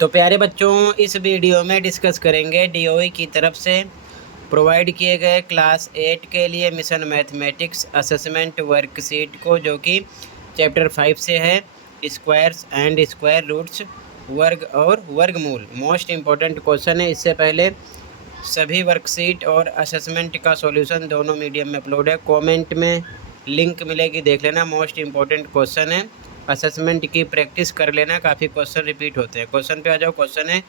तो प्यारे बच्चों, इस वीडियो में डिस्कस करेंगे डीओई की तरफ से प्रोवाइड किए गए क्लास 8 के लिए मिशन मैथमेटिक्स असेसमेंट वर्कशीट को, जो कि चैप्टर 5 से है, स्क्वायर्स एंड स्क्वायर रूट्स, वर्ग और वर्गमूल। मोस्ट इम्पॉर्टेंट क्वेश्चन है। इससे पहले सभी वर्कशीट और असेसमेंट का सॉल्यूशन दोनों मीडियम में अपलोड है। कमेंट में लिंक मिलेगी, देख लेना। मोस्ट इम्पॉर्टेंट क्वेश्चन है। असेसमेंट की प्रैक्टिस कर लेना, काफ़ी क्वेश्चन रिपीट होते हैं। क्वेश्चन पे आ जाओ। क्वेश्चन है,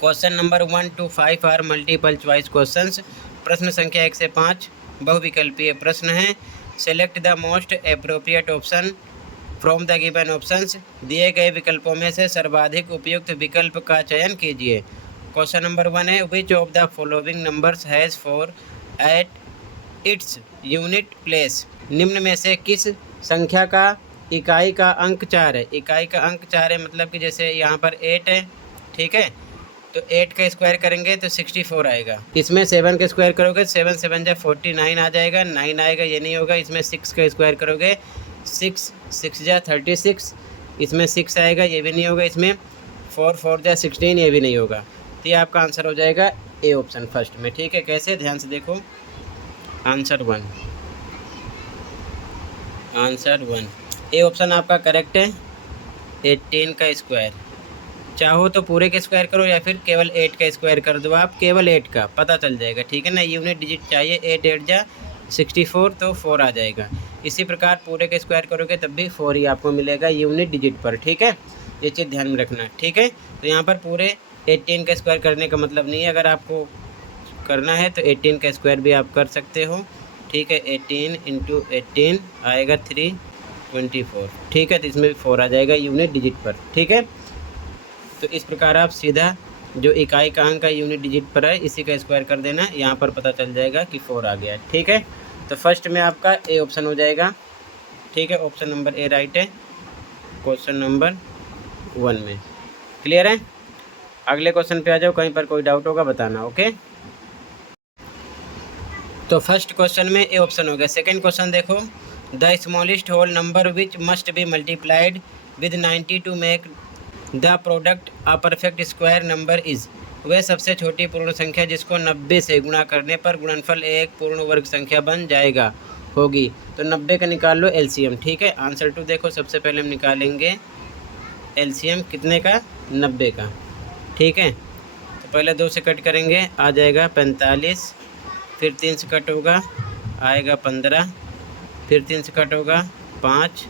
question number 1 to 5 are multiple choice questions. प्रश्न संख्या 1 से 5 बहुविकल्पीय प्रश्न है। Select the most appropriate option from the given options. दिए गए विकल्पों में से सर्वाधिक उपयुक्त विकल्प का चयन कीजिए। क्वेश्चन नंबर 1 है, which of the following numbers has 4 at its unit place. निम्न में से किस संख्या का इकाई का अंक 4 है। इकाई का अंक 4 है मतलब कि जैसे यहाँ पर 8 है, ठीक है, तो 8 का स्क्वायर करेंगे तो 64 आएगा। इसमें 7 का स्क्वायर करोगे 7 7 जा 49 आ जाएगा, 9 आएगा, ये नहीं होगा। इसमें 6 का स्क्वायर करोगे 6 6 जा 36, इसमें 6 आएगा, ये भी नहीं होगा। इसमें 4 4 जा 16, ये भी नहीं होगा। तो ये आपका आंसर हो जाएगा ए ऑप्शन फर्स्ट में, ठीक है। कैसे, ध्यान से देखो। आंसर 1, आंसर 1 ए ऑप्शन आपका करेक्ट है। 18 का स्क्वायर, चाहो तो पूरे के स्क्वायर करो या फिर केवल 8 का स्क्वायर कर दो। आप केवल 8 का पता चल जाएगा, ठीक है ना। यूनिट डिजिट चाहिए, 8 8 जा 64 तो 4 आ जाएगा। इसी प्रकार पूरे के स्क्वायर करोगे तब भी 4 ही आपको मिलेगा यूनिट डिजिट पर, ठीक है। ये चीज़ ध्यान में रखना, ठीक है। तो यहाँ पर पूरे 18 का स्क्वायर करने का मतलब नहीं है। अगर आपको करना है तो 18 का स्क्वायर भी आप कर सकते हो, ठीक है। 18 × 18 आएगा 324, ठीक है। तो इसमें भी 4 आ जाएगा यूनिट डिजिट पर, ठीक है। तो इस प्रकार आप सीधा जो इकाई का अंक का यूनिट डिजिट पर है इसी का स्क्वायर कर देना, यहाँ पर पता चल जाएगा कि 4 आ गया, ठीक है। तो फर्स्ट में आपका ए ऑप्शन हो जाएगा, ठीक है। ऑप्शन नंबर ए राइट है क्वेश्चन नंबर 1 में। क्लियर है। अगले क्वेश्चन पे आ जाओ। कहीं पर कोई डाउट होगा बताना, ओके। तो फर्स्ट क्वेश्चन में ए ऑप्शन हो गया। सेकेंड क्वेश्चन देखो, the smallest whole number which must be multiplied with 90 to make the product a perfect square number is. वह सबसे छोटी पूर्ण संख्या जिसको 90 से गुणा करने पर गुणनफल एक पूर्ण वर्ग संख्या बन जाएगा होगी। तो 90 का निकाल लो एलसीएम, ठीक है। आंसर 2 देखो, सबसे पहले हम निकालेंगे एलसीएम कितने का, 90 का, ठीक है। तो पहले 2 से कट करेंगे, आ जाएगा 45, फिर 3 से कट होगा आएगा 15, फिर 3 से कट होगा 5,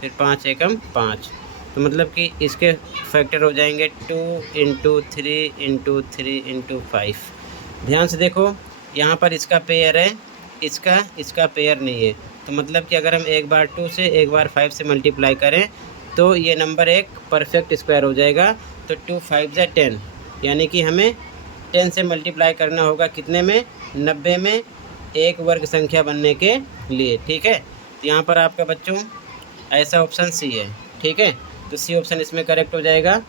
फिर 5 एकम 5। तो मतलब कि इसके फैक्टर हो जाएंगे 2 × 3 × 3 × 5। ध्यान से देखो, यहाँ पर इसका पेयर है, इसका पेयर नहीं है। तो मतलब कि अगर हम एक बार 2 से एक बार 5 से मल्टीप्लाई करें तो ये नंबर एक परफेक्ट स्क्वायर हो जाएगा। तो 2 5 जा 10, यानी कि हमें 10 से मल्टीप्लाई करना होगा कितने में, 90 में, एक वर्ग संख्या बनने के लिए, ठीक है। तो यहाँ पर आपका बच्चों ऐसा ऑप्शन सी है, ठीक है। तो सी ऑप्शन इसमें करेक्ट हो जाएगा,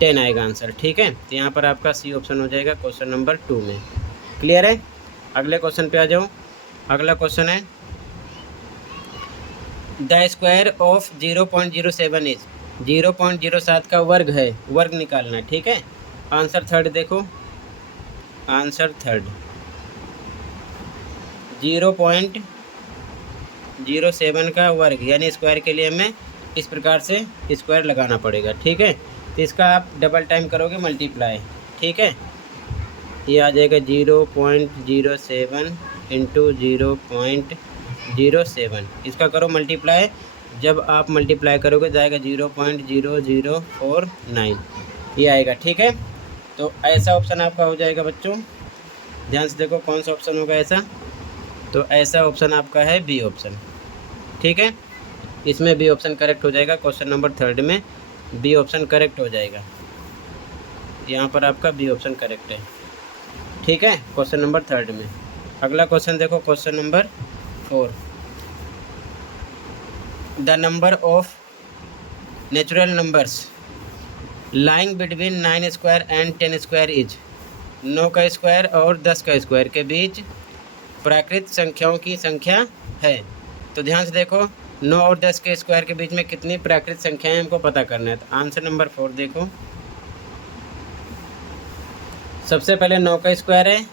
10 आएगा आंसर, ठीक है। तो यहाँ पर आपका सी ऑप्शन हो जाएगा क्वेश्चन नंबर 2 में। क्लियर है। अगले क्वेश्चन पे आ जाओ। अगला क्वेश्चन है, द स्क्वायर ऑफ 0.07 इज। 0.07 का वर्ग है, वर्ग निकालना है, ठीक है। आंसर थर्ड देखो, आंसर थर्ड 0.07 का वर्ग यानी स्क्वायर के लिए हमें इस प्रकार से स्क्वायर लगाना पड़ेगा, ठीक है। तो इसका आप डबल टाइम करोगे मल्टीप्लाई, ठीक है। ये आ जाएगा 0.07 × 0.07। इसका करो मल्टीप्लाई। जब आप मल्टीप्लाई करोगे जाएगा 0.0049, ये आएगा, ठीक है। तो ऐसा ऑप्शन आपका हो जाएगा बच्चों। ध्यान से देखो कौन सा ऑप्शन होगा ऐसा। तो ऐसा ऑप्शन आपका है बी ऑप्शन, ठीक है। इसमें बी ऑप्शन करेक्ट हो जाएगा। क्वेश्चन नंबर 3 में बी ऑप्शन करेक्ट हो जाएगा। यहाँ पर आपका बी ऑप्शन करेक्ट है, ठीक है, क्वेश्चन नंबर 3 में। अगला क्वेश्चन देखो, question number 4, the number of natural numbers lying between 9 square and 10 square is. 9 का स्क्वायर और 10 का स्क्वायर के बीच प्राकृत संख्याओं की संख्या है। तो ध्यान से देखो, 9 और 10 के स्क्वायर के बीच में कितनी प्राकृत संख्याएं हमको पता करना है। तो आंसर नंबर 4 देखो, सबसे पहले 9 का स्क्वायर है,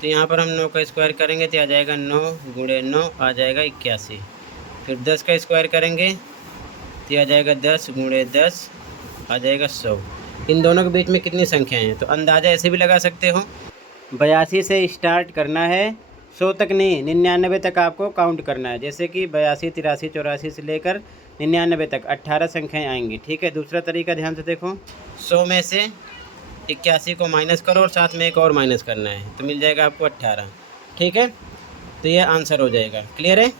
तो यहाँ पर हम 9 का स्क्वायर करेंगे तो आ जाएगा 9 गुणे 9 आ जाएगा 81। फिर 10 का स्क्वायर करेंगे तो आ जाएगा 10 गुणे 10 आ जाएगा 100। इन दोनों के बीच में कितनी संख्याएं हैं, तो अंदाज़ा ऐसे भी लगा सकते हो। 82 से स्टार्ट करना है, 100 तक नहीं, 99 तक आपको काउंट करना है। जैसे कि 82, 83, 84 से लेकर 99 तक 18 संख्याएं आएंगी। ठीक है, दूसरा तरीका ध्यान से देखो, 100 में से 81 को माइनस करो और साथ में एक और माइनस करना है, तो मिल जाएगा आपको 18। ठीक है, तो ये आंसर हो जाएगा। क्लियर है,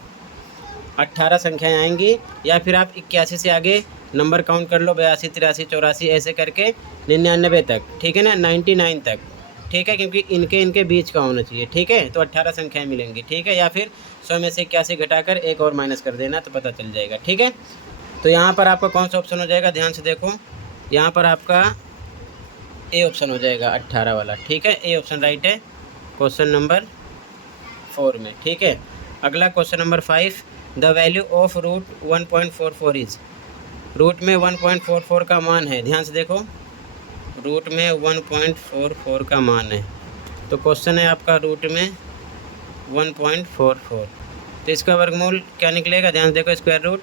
18 संख्याएं आएंगी। या फिर आप 81 से आगे नंबर काउंट कर लो, 82, 83, 84 ऐसे करके 99 तक। ठीक है ना, 99 तक। ठीक है, क्योंकि इनके बीच का होना चाहिए। ठीक है, तो 18 संख्याएं मिलेंगी। ठीक है, या फिर 100 में से 81 घटाकर एक और माइनस कर देना तो पता चल जाएगा। ठीक है, तो यहाँ पर आपका कौन सा ऑप्शन हो जाएगा, ध्यान से देखो, यहाँ पर आपका ए ऑप्शन हो जाएगा 18 वाला। ठीक है, ए ऑप्शन राइट है क्वेश्चन नंबर 4 में। ठीक है, अगला question number 5, the value of root 1.44 is. Root में 1.44 का मान है, ध्यान से देखो, रूट में 1.44 का मान है। तो क्वेश्चन है आपका रूट में 1.44, तो इसका वर्गमूल क्या निकलेगा, ध्यान से देखो, स्क्वायर रूट,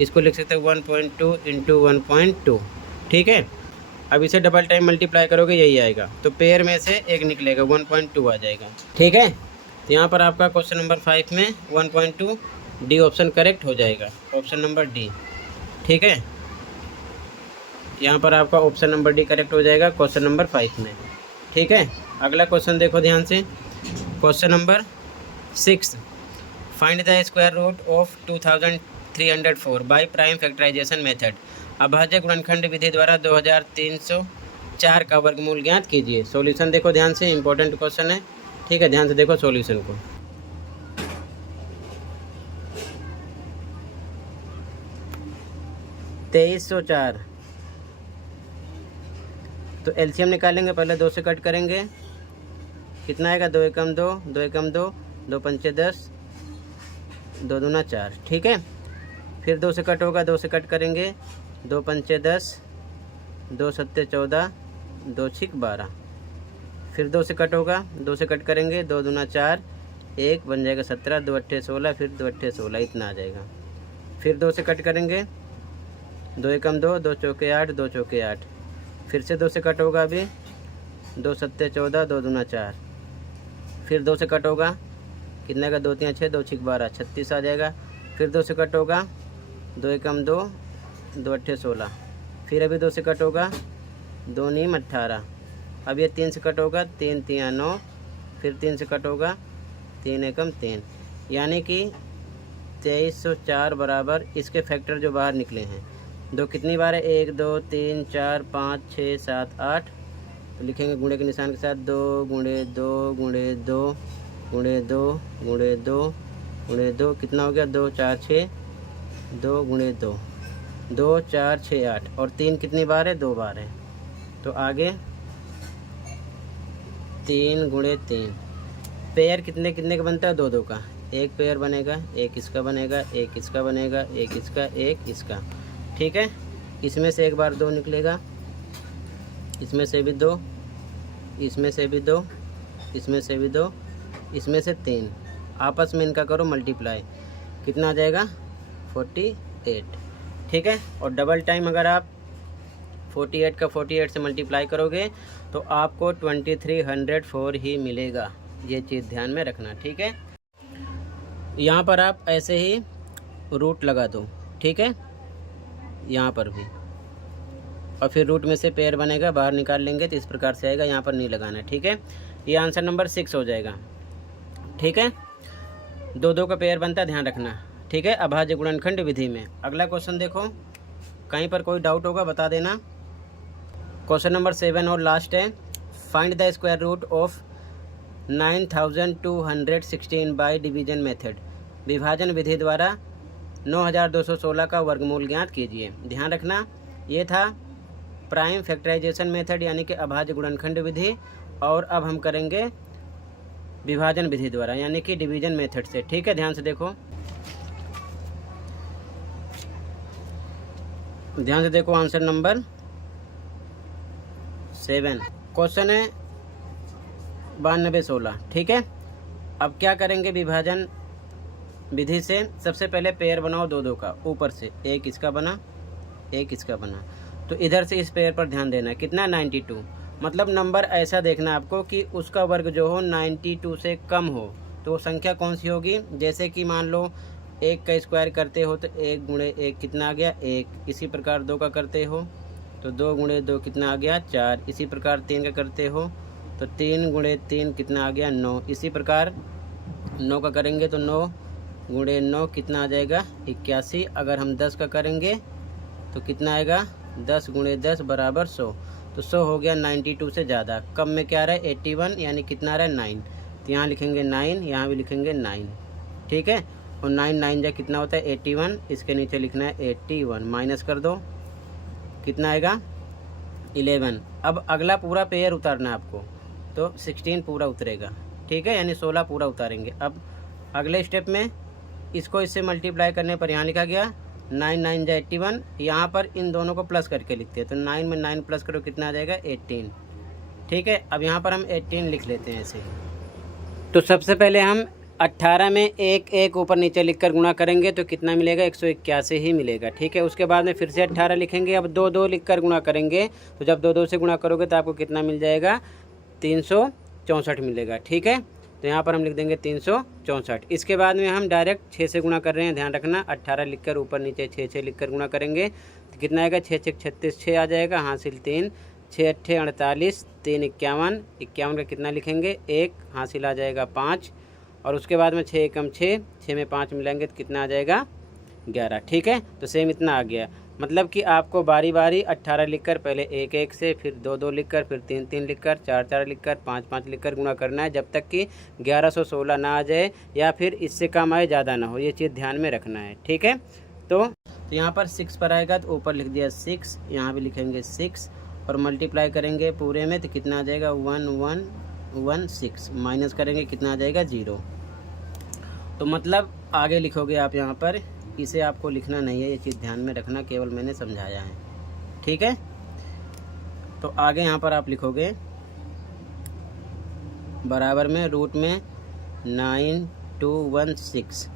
इसको लिख सकते हैं 1.2 इंटू 1.2। ठीक है, अब इसे डबल टाइम मल्टीप्लाई करोगे यही आएगा, तो पेयर में से एक निकलेगा, 1.2 आ जाएगा। ठीक है, तो यहाँ पर आपका क्वेश्चन नंबर 5 में 1.2 डी ऑप्शन करेक्ट हो जाएगा, ऑप्शन नंबर डी। ठीक है, यहाँ पर आपका ऑप्शन नंबर डी करेक्ट हो जाएगा क्वेश्चन नंबर 5 में। ठीक है, अगला क्वेश्चन देखो ध्यान से, question number 6, find the square root of 2304 by prime factorization method. अभाज्य गुणनखंड विधि द्वारा 2304 का वर्गमूल ज्ञात कीजिए। सॉल्यूशन देखो ध्यान से, इंपॉर्टेंट क्वेश्चन है। ठीक है, ध्यान से देखो सॉल्यूशन को। तेईस 104, तो एलसीएम निकालेंगे, पहले 2 से कट करेंगे, कितना आएगा, 2 एकम 2, 2 एकम 2, 2 पंचे 10, 2 दूना 4। ठीक है, फिर 2 से कट होगा, 2 से कट करेंगे, 2 पंचे 10, 2 सत्ते 14, 2 छिक 12। फिर 2 से कट होगा, 2 से कट करेंगे, 2 दूना 4, 1 बन जाएगा 17, 2 अट्ठे 16, फिर 2 अट्ठे 16, इतना आ जाएगा। फिर 2 से कट करेंगे, 2 एकम 2, 2 चौके 8, 2 चौके 8। फिर से 2 से कट होगा, अभी 2 सत्ते 14, 2 दूना 4। फिर 2 से कट होगा, कितने का, 2 3 6, 2 छिक 12, 36 आ जाएगा। फिर 2 से कट होगा, 2 एकम 2, 2 अट्ठे 16। फिर अभी 2 से कट होगा, 2 नीम 18। अब ये 3 से कट होगा, 3 3 9। फिर 3 से कट होगा, 3 एकम 3, यानी कि 2304 बराबर इसके फैक्टर जो बाहर निकले हैं, 2 कितनी बार है, 1 2 3 4 5 6 7 8। तो लिखेंगे गुणे के निशान के साथ, 2 गुणे 2 गुणे 2 गुणे 2 गुणे 2 गुणे 2, कितना हो गया, 2 4 6, 2 गुणे 2, 2 4 6 8, और 3 कितनी बार है, 2 बार है। तो आगे 3 गुणे 3, पेयर कितने कितने का बनता है, 2 2 का। एक पेयर बनेगा, एक इसका बनेगा, एक इसका बनेगा, एक इसका, एक इसका। ठीक है, इसमें से एक बार 2 निकलेगा, इसमें से भी 2, इसमें से भी 2, इसमें से भी 2, इसमें से 3। आपस में इनका करो मल्टीप्लाई, कितना आ जाएगा, 48। ठीक है, और डबल टाइम अगर आप 48 का 48 से मल्टीप्लाई करोगे तो आपको 2304 ही मिलेगा। ये चीज़ ध्यान में रखना। ठीक है, यहाँ पर आप ऐसे ही रूट लगा दो। ठीक है, यहाँ पर भी, और फिर रूट में से पेयर बनेगा, बाहर निकाल लेंगे तो इस प्रकार से आएगा, यहाँ पर नहीं लगाना। ठीक है, ये आंसर नंबर 6 हो जाएगा। ठीक है, 2 2 का पेयर बनता है, ध्यान रखना। ठीक है, अभाज्य गुणनखंड विधि में। अगला क्वेश्चन देखो, कहीं पर कोई डाउट होगा बता देना। क्वेश्चन नंबर 7 और लास्ट है, find the square root of 9216 by division method. विभाजन विधि द्वारा 9216 का वर्गमूल ज्ञात कीजिए। ध्यान रखना, ये था प्राइम फैक्टराइजेशन मेथड यानी कि अभाज्य गुणनखंड विधि, और अब हम करेंगे विभाजन विधि द्वारा यानी कि डिवीजन मेथड से। ठीक है, ध्यान से देखो, ध्यान से देखो आंसर नंबर 7। क्वेश्चन है 9216। ठीक है, अब क्या करेंगे विभाजन विधि से। सबसे पहले पेयर बनाओ दो दो का, ऊपर से एक इसका बना एक इसका बना, तो इधर से इस पेयर पर ध्यान देना है। कितना 92, मतलब नंबर ऐसा देखना आपको कि उसका वर्ग जो हो 92 से कम हो। तो वो संख्या कौन सी होगी, जैसे कि मान लो 1 का स्क्वायर करते हो तो 1 गुणे 1 कितना आ गया 1। इसी प्रकार 2 का करते हो तो 2 गुणे 2 कितना आ गया 4। इसी प्रकार 3 का करते हो तो 3 गुणे 3 कितना आ गया 9। इसी प्रकार 9 का करेंगे तो 9 गुणे 9 कितना आ जाएगा 81। अगर हम 10 का करेंगे तो कितना आएगा 10 गुणे 10 बराबर 100। तो 100 हो गया 92 से ज़्यादा। कम में क्या आ रहा है 81, यानी कितना आ रहा है 9। तो यहाँ लिखेंगे 9, यहाँ भी लिखेंगे 9। ठीक है, और 9 9 जा कितना होता है 81। इसके नीचे लिखना है 81, माइनस कर दो कितना आएगा 11। अब अगला पूरा पेयर उतारना है आपको, तो 16 पूरा उतरेगा। ठीक है, यानी 16 पूरा उतारेंगे। अब अगले स्टेप में इसको इससे मल्टीप्लाई करने पर यहाँ लिखा गया 9 9 जा 81। यहाँ पर इन दोनों को प्लस करके लिखते हैं, तो 9 में 9 प्लस करो कितना आ जाएगा 18। ठीक है, अब यहाँ पर हम 18 लिख लेते हैं ऐसे। तो सबसे पहले हम 18 में एक एक ऊपर नीचे लिखकर गुणा करेंगे तो कितना मिलेगा 181 ही मिलेगा। ठीक है, उसके बाद में फिर से 18 लिखेंगे। अब 2 2 लिखकर गुणा करेंगे, तो जब 2 2 से गुणा करोगे तो आपको कितना मिल जाएगा 364 मिलेगा। ठीक है, तो यहाँ पर हम लिख देंगे 364। इसके बाद में हम डायरेक्ट 6 से गुणा कर रहे हैं, ध्यान रखना। 18 लिखकर ऊपर नीचे 6 6 लिखकर गुणा करेंगे तो कितना आएगा 6 6 36, 6 आ जाएगा, हासिल 3, 6 8 48, 3 51, 51 का कितना लिखेंगे 1, हासिल आ जाएगा 5। और उसके बाद में 6 एकम 6, 6 में 5 मिलाएंगे तो कितना आ जाएगा 11। ठीक है, तो सेम इतना आ गया। मतलब कि आपको बारी बारी 18 लिखकर पहले 1 1 से, फिर 2 2 लिखकर, फिर 3 3 लिखकर, 4 4 लिखकर, 5 5 लिखकर गुणा करना है, जब तक कि 1116 ना आ जाए या फिर इससे कम आए, ज़्यादा ना हो। ये चीज़ ध्यान में रखना है। ठीक है, तो यहाँ पर 6 पर आएगा तो ऊपर लिख दिया 6, यहाँ भी लिखेंगे 6 और मल्टीप्लाई करेंगे पूरे में तो कितना आ जाएगा 1116, माइनस करेंगे कितना आ जाएगा 0। तो मतलब आगे लिखोगे आप यहाँ पर, इसे आपको लिखना नहीं है, ये चीज़ ध्यान में रखना, केवल मैंने समझाया है। ठीक है, तो आगे यहाँ पर आप लिखोगे बराबर में रूट में 9216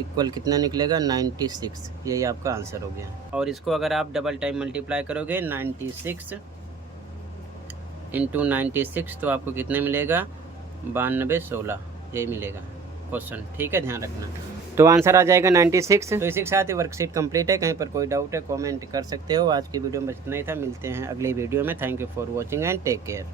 इक्वल कितना निकलेगा 96। यही आपका आंसर हो गया। और इसको अगर आप डबल टाइम मल्टीप्लाई करोगे 96 इंटू 96 तो आपको कितना मिलेगा 9216, यही मिलेगा क्वेश्चन। ठीक है, ध्यान रखना। तो आंसर आ जाएगा 96। तो इसी के साथ ही वर्कशीट कंप्लीट है। कहीं पर कोई डाउट है कमेंट कर सकते हो। आज की वीडियो में बस इतना ही था, मिलते हैं अगली वीडियो में। Thank you for watching and take care.